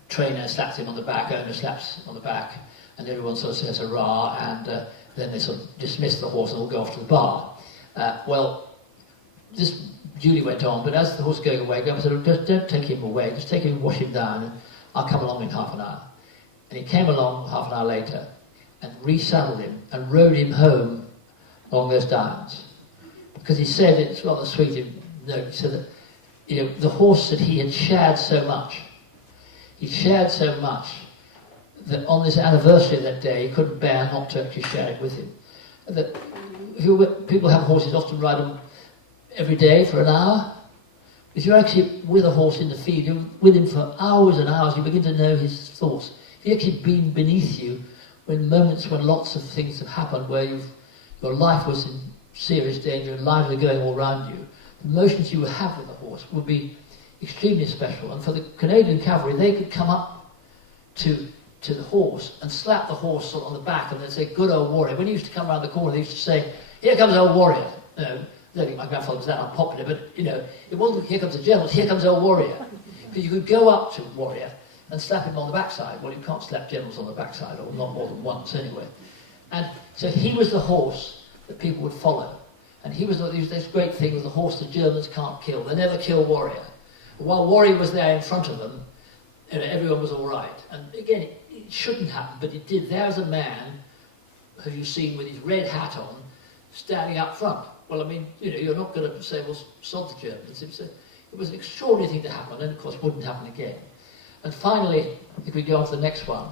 trainer slaps him on the back, owner slaps on the back, and everyone sort of says hurrah, and then they sort of dismiss the horse and all go off to the bar. Well, this duty went on, but as the horse was going away, Grandpa said, just don't take him away, just take him and wash him down, and I'll come along in half an hour. And he came along half an hour later, and resaddled him, and rode him home along those downs. Because he said, it's rather sweet, he said that, the horse that he had shared so much, that on this anniversary of that day, he couldn't bear not to actually share it with him. That people have horses, often ride them every day for an hour. If you're actually with a horse in the field, you're with him for hours and hours, you begin to know his thoughts. He's actually been beneath you when moments when lots of things have happened where your life was in serious danger and lives are going all around you. The emotions you would have with the horse would be extremely special. And for the Canadian cavalry, they could come up to the horse and slap the horse sort of on the back and they'd say, good old warrior. When he used to come around the corner, they used to say, here comes old warrior. I don't think my grandfather was that unpopular, but it wasn't here comes the generals, here comes old warrior. But you could go up to warrior and slap him on the backside. Well, you can't slap generals on the backside, or not more than once anyway. And so he was the horse that people would follow. And he was this great thing with the horse the Germans can't kill. They never kill warrior. But while warrior was there in front of them, everyone was all right. And again, it shouldn't happen, but it did. There was a man, who you've seen with his red hat on, standing up front. Well, I mean, you're not going to say, well, sod the Germans. It was an extraordinary thing to happen, and of course wouldn't happen again. And finally, if we go on to the next one,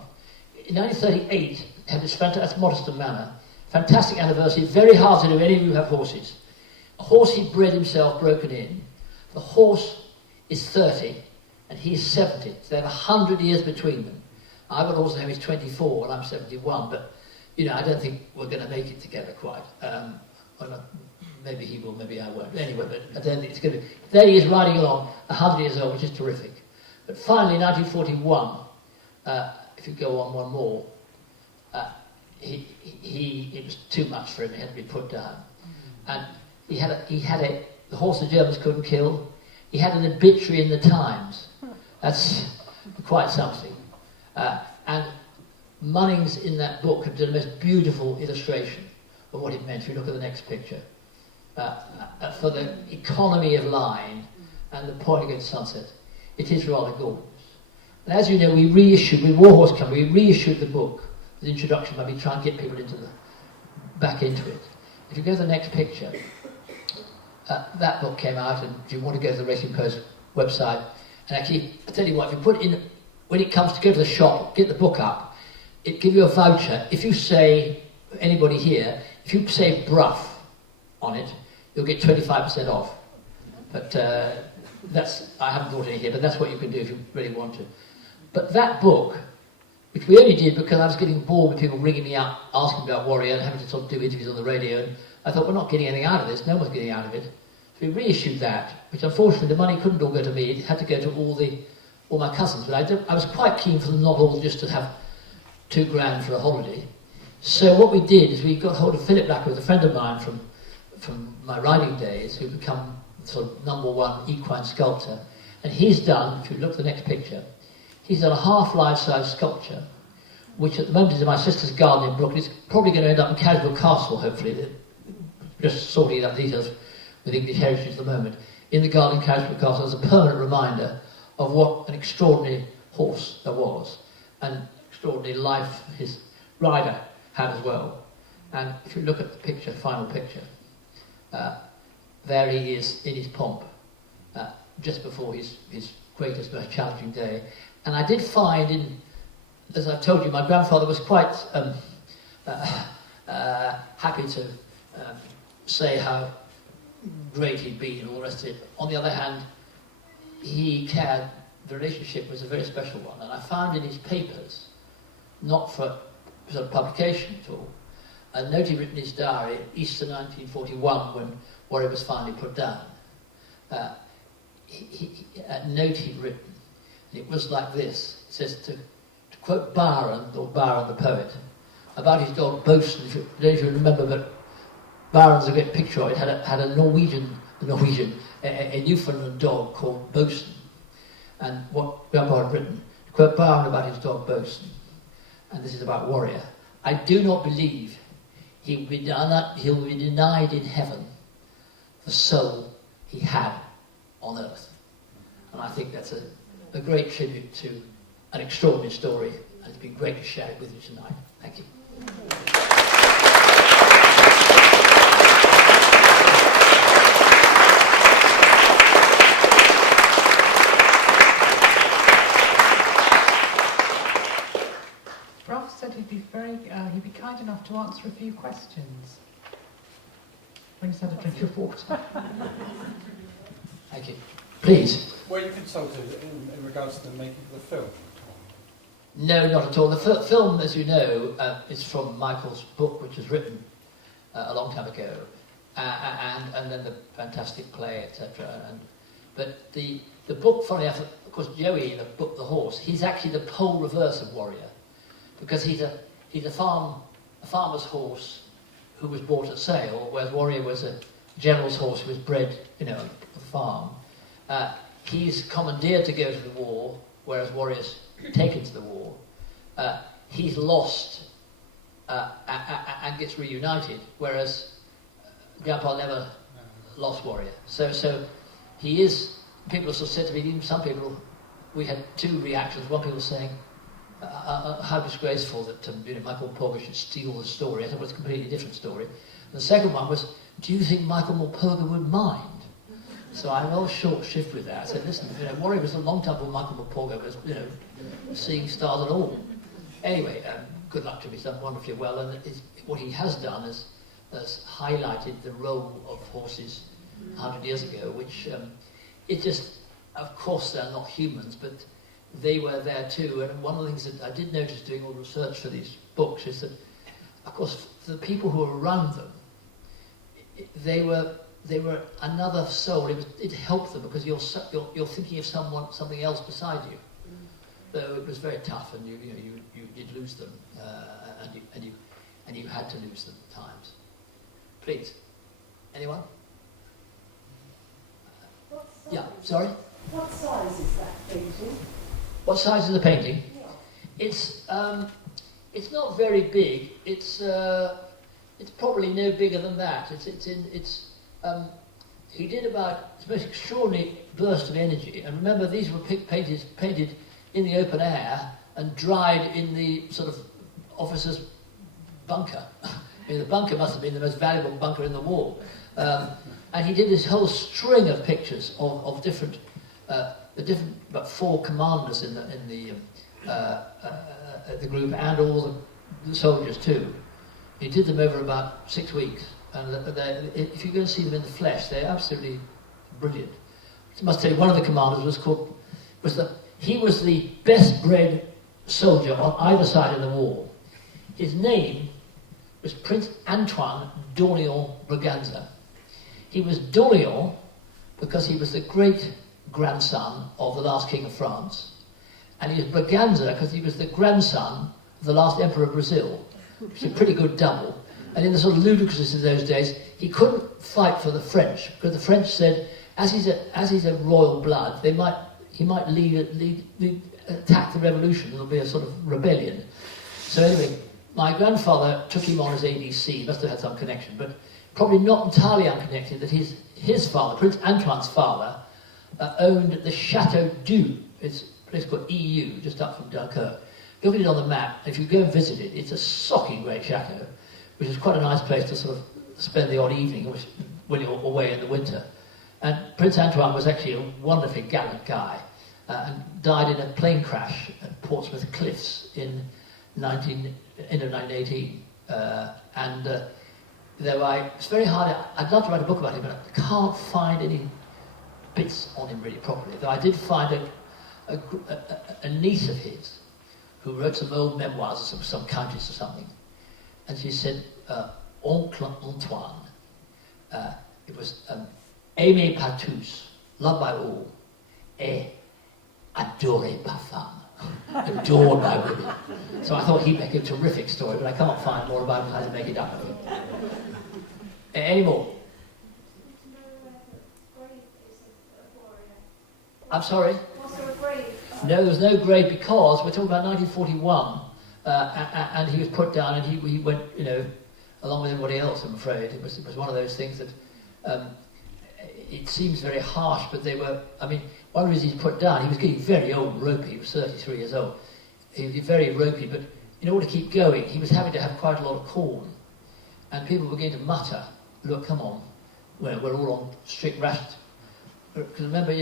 in 1938, had this fantastic Modeston Manor, fantastic anniversary, very hard to do, any of you who have horses. A horse he bred himself, broken in. The horse is 30, and he is 70, so they have 100 years between them. I've got a horse who's 24, and I'm 71, but, I don't think we're going to make it together quite. Maybe he will, maybe I won't. Anyway, but I don't think it's going to be. There he is riding along, 100 years old, which is terrific. But finally, in 1941, if you go on one more, it was too much for him. He had to be put down, and he had the horse the Germans couldn't kill. He had an obituary in the Times. That's quite something. And Munnings in that book have done the most beautiful illustration of what it meant. If you look at the next picture, for the economy of line and the point against sunset, it is rather gorgeous. And as you know, we reissued, with Warhorse Company, we reissued the book, the introduction, maybe try and get people back into it. If you go to the next picture, that book came out, and if you want to go to the Racing Post website, And actually, I tell you what, if you put in, when it comes to go to the shop, get the book up, it gives you a voucher. If you say, anybody here, if you say Brough on it, you'll get 25% off. But that's, I haven't brought it here, but that's what you can do if you really want to. But that book, which we only did because I was getting bored with people ringing me up, asking about Warrior and having to sort of do interviews on the radio, and I thought, we're not getting anything out of this, no one's getting out of it. So we reissued that, which unfortunately the money couldn't all go to me, it had to go to all my cousins, but I was quite keen for them not all just to have £2,000 for a holiday. So what we did is we got hold of Philip Lacker, who's a friend of mine from my riding days, who'd become sort of #1 equine sculptor, and he's done, if you look at the next picture, he's done a half life-size sculpture, which at the moment is in my sister's garden in Brooklyn. It's probably going to end up in Caswell Castle, hopefully. Just sorting out details with English heritage at the moment. In the garden in Caswell Castle as a permanent reminder of what an extraordinary horse there was, and extraordinary life his rider had as well. And if you look at the picture, final picture, there he is in his pomp, just before his greatest, most challenging day. And I did find, as I've told you, my grandfather was quite happy to say how great he'd been and all the rest of it. On the other hand, he cared, the relationship was a very special one. And I found in his papers, not for sort of publication at all, a note he written in his diary, Easter 1941, when Warrior was finally put down. A note he'd written. It was like this. It says, to quote Byron, or Byron the poet, about his dog Bosun. I don't know if you remember, but Byron's a great picture of it. Had a Newfoundland dog called Bosun. And what Grandpa had written, to quote Byron about his dog Bosun, and this is about Warrior, I do not believe he'll be denied in heaven the soul he had on earth. And I think that's a great tribute to an extraordinary story, and it's been great to share it with you tonight. Thank you. Brough said he'd be kind enough to answer a few questions when he's had a drink of water. Thank you. Please. Were you consulted in regards to the making of the film? No, not at all. The film, as you know, is from Michael's book, which was written a long time ago, and then the fantastic play, etc. But the book, funny enough, of course, Joey, the book, The Horse, he's actually the pole reverse of Warrior, because he's a farmer's horse who was bought at sale, whereas Warrior was a general's horse who was bred, at the farm. He's commandeered to go to the war, whereas Warrior's taken to the war. He's lost and gets reunited, whereas Grandpa never lost Warrior. So he is, people have sort of said to me, even some people, we had two reactions. One people saying, how disgraceful that Michael Morpurgo should steal the story. I thought it was a completely different story. And the second one was, do you think Michael Morpurgo would mind? So I was short shift with that. I said, listen, Warrior was a long time before Michael Morpurgo was, seeing stars at all. Anyway, good luck to him. He's done wonderfully well, and what he has done has highlighted the role of horses 100 years ago, which it just, of course, they're not humans, but they were there too. And one of the things that I did notice doing all the research for these books is that, of course, the people who were around them, they were another soul. It helped them because you're thinking of something else beside you. Though it was very tough, and you did lose them, and you had to lose them at times. Please, anyone? Yeah, sorry. What size is that painting? What size is the painting? Yeah. It's not very big. It's probably no bigger than that. He did about the most extraordinary burst of energy. And remember, these were painted in the open air and dried in the sort of officer's bunker. The bunker must have been the most valuable bunker in the war. And he did this whole string of pictures of different the different, but 4 commanders in the group, and all the soldiers too. He did them over about 6 weeks, and if you go and see them in the flesh, they're absolutely brilliant. I must tell you, one of the commanders he was the best bred soldier on either side of the wall. His name was Prince Antoine d'Orléans-Braganza. He was d'Orléans because he was the great-grandson of the last king of France, and he was Braganza because he was the grandson of the last emperor of Brazil, which is a pretty good double. And in the sort of ludicrousness of those days, he couldn't fight for the French, because the French said, as he's a royal blood, he might attack the revolution. There'll be a sort of rebellion. So anyway, my grandfather took him on as ADC. Must have had some connection, but probably not entirely unconnected. That his father, Prince Antoine's father, owned the Chateau d'Eu. It's a place called EU, just up from Dunkirk. Look at it on the map. If you go and visit it, it's a socking great chateau, which is quite a nice place to sort of spend the odd evening when you're away in the winter. And Prince Antoine was actually a wonderfully gallant guy, and died in a plane crash at Portsmouth Cliffs in 1918. It's very hard. I'd love to write a book about him, but I can't find any bits on him really properly. Though I did find a niece of his who wrote some old memoirs of some countess or something, and she said, Oncle Antoine, it was aimé par tous, loved by all, et adoré par femme, adored by women. So I thought he'd make a terrific story, but I can't find more about how to make it up. Any more? I'm sorry? Was there a grave? No, there was no grave, because we're talking about 1941, and he was put down, and he went, along with everybody else, I'm afraid. It was one of those things that, it seems very harsh, but one of the reasons he was put down, he was getting very old and ropey. He was 33 years old. He was very ropey, but in order to keep going, he was having to have quite a lot of corn. And people were beginning to mutter, look, come on, we're all on strict rations. Because remember,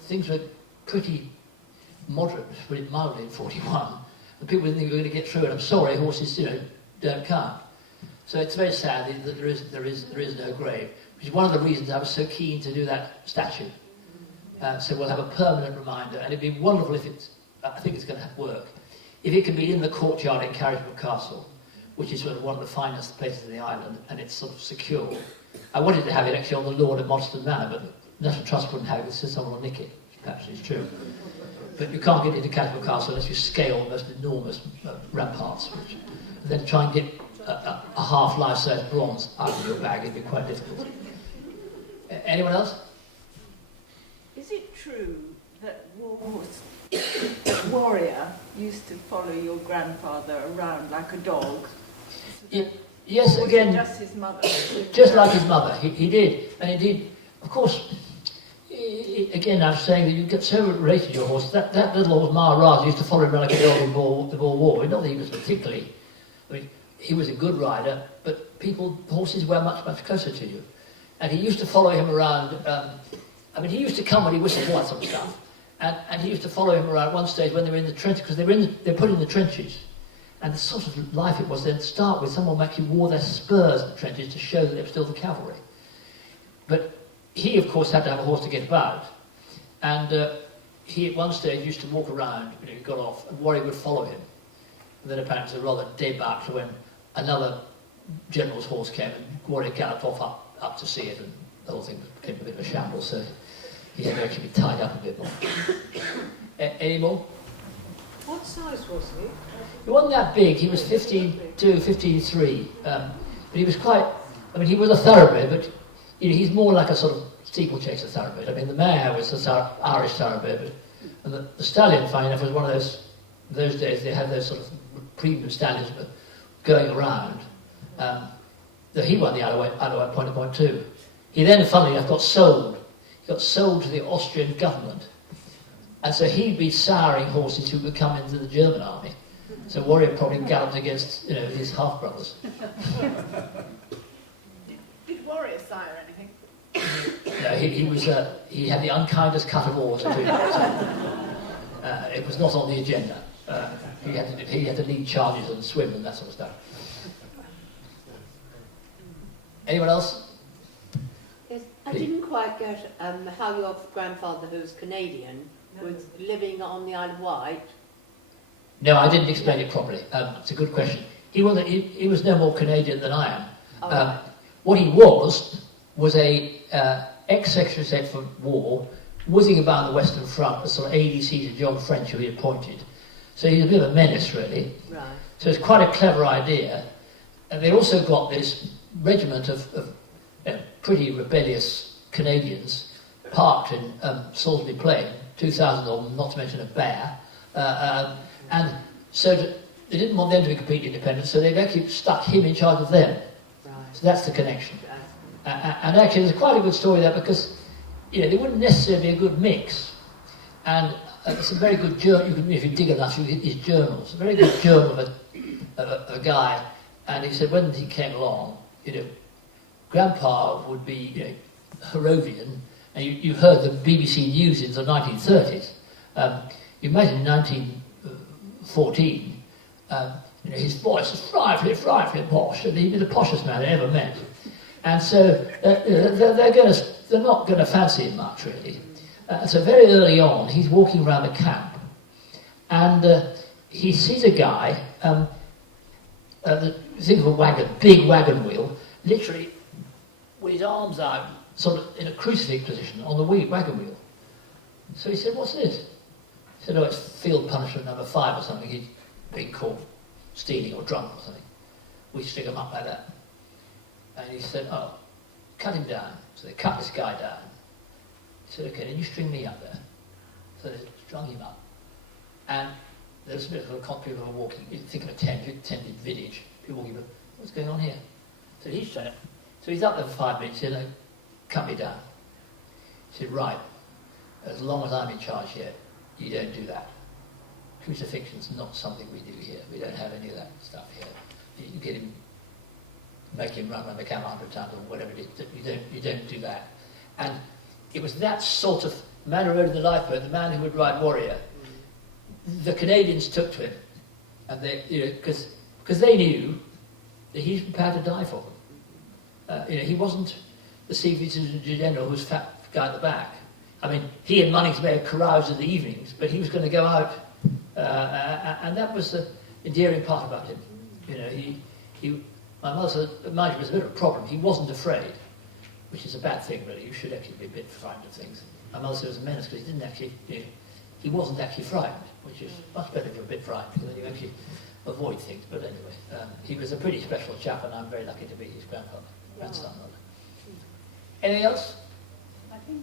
things were pretty moderate, to put it mildly, in 41. And people didn't think we were going to get through it. I'm sorry, horses, don't count. So it's very sad that there is no grave, which is one of the reasons I was so keen to do that statue. So we'll have a permanent reminder, and it'd be wonderful if I think it's going to work, if it can be in the courtyard in Carrickbrook Castle, which is sort of one of the finest places in the island, and it's sort of secure. I wanted to have it actually on the lawn at Moston Manor, but the National Trust wouldn't have it, so someone will nick it, which perhaps is true. But you can't get into Carrickbrook Castle unless you scale the most enormous ramparts, and then try and get a half life-size bronze out of your bag. It'd be quite difficult. Anyone else? Is it true that Warrior used to follow your grandfather around like a dog? Yes, again, just his mother. Just like his mother, he did, and indeed, of course. Again, I was saying that you get so related to your horse. That little old Maharaj used to follow him around like a dog in the Boer War. Not that he was particularly. He was a good rider, but horses were much closer to you. And he used to follow him around. He used to come when he whistled all that sort of stuff, and he used to follow him around one stage when they were in the trenches, because they're put in the trenches. And the sort of life it was then to start with, someone actually wore their spurs in the trenches to show that they were still the cavalry. But he, of course, had to have a horse to get about. And he, at one stage, used to walk around, he got off, and Warrior would follow him. And then apparently it was a rather debauch when another general's horse came, and Warrior galloped off up to see it, and the whole thing became a bit of a shambles, so he had to actually be tied up a bit more. Any more? What size was he? He wasn't that big. He was 15'2", 15'3". But he was quite. He was a thoroughbred, but he's more like a sort of steeplechaser thoroughbred. The mare was an Irish thoroughbred, and the stallion, funny enough, was one of those days they had those sort of premium stallions going around. He won the Isle Point of Point too. He then, funnily enough, got sold. He got sold to the Austrian government. And so he'd be souring horses who would come into the German army. So Warrior probably galloped against, his half-brothers. Did Warrior sire anything? he had the unkindest cut of all. It was not on the agenda. He had to lead charges and swim and that sort of stuff. Anyone else? Yes, I didn't quite get how your grandfather, who was Canadian, was living on the Isle of Wight. No, I didn't explain it properly. It's a good question. He was no more Canadian than I am. Right. What he was a ex-Secretary of State for War, whizzing about the Western Front, the sort of ADC to John French, who he appointed. So he's a bit of a menace, really. Right. So it's quite a clever idea. And they also got this regiment of pretty rebellious Canadians parked in Salisbury Plain, 2,000 of them, not to mention a bear. And so they didn't want them to be completely independent, so they've actually stuck him in charge of them. Right. So that's the connection. And actually, there's quite a good story there because they wouldn't necessarily be a good mix. And it's a very good journal. If you dig enough, you get these journals. A very good journal of a guy. And he said when he came along, Grandpa would be Harrovian, and you heard the BBC News in the 1930s. You imagine 1914. His voice was frightfully posh, and he'd be the poshest man I ever met. And so they're not going to fancy him much, really. So very early on, he's walking around the camp, and he sees a guy, think of a big wagon wheel, literally with his arms out, sort of in a crucifix position on the wagon wheel. So he said, "What's this?" He said, "Oh, it's field punishment number 5 or something. He'd been caught stealing or drunk or something. We stick him up like that." And he said, "Oh, cut him down." So they cut this guy down. He said, "Okay, then you string me up there." So they strung him up. And there was a bit of a people were walking. You think of a tented village. People walking, what's going on here? So he's trying to. So he's up there for 5 minutes. He said, "No, cut me down." He said, "Right, as long as I'm in charge here, you don't do that. Crucifixion's not something we do here. We don't have any of that stuff here. You get him, make him run around the camp 100 times or whatever it is. You don't do that." And it was that sort of man who rode in the lifeboat, the man who would ride Warrior. The Canadians took to him, and they, because they knew that he's prepared to die for them. He wasn't the Secretary General who was fat guy at the back. I mean, he had money to make a carouse in the evenings, but he was going to go out, and that was the endearing part about him. My mother said, mind you, it was a bit of a problem. He wasn't afraid, which is a bad thing, really. You should actually be a bit frightened of things. My mother said it was a menace because he didn't actually, he wasn't actually frightened, which is much better if you're a bit frightened, because then you actually avoid things. But anyway, he was a pretty special chap, and I'm very lucky to be his grandson. Anything else? I think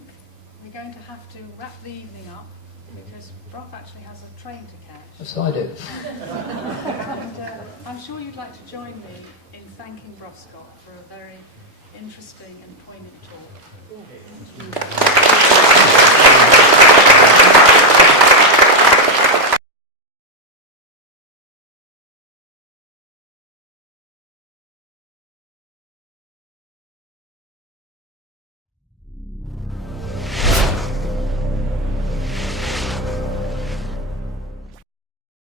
we're going to have to wrap the evening up because Brough actually has a train to catch. So I do. And I'm sure you'd like to join me in thanking Brough Scott for a very interesting and poignant talk.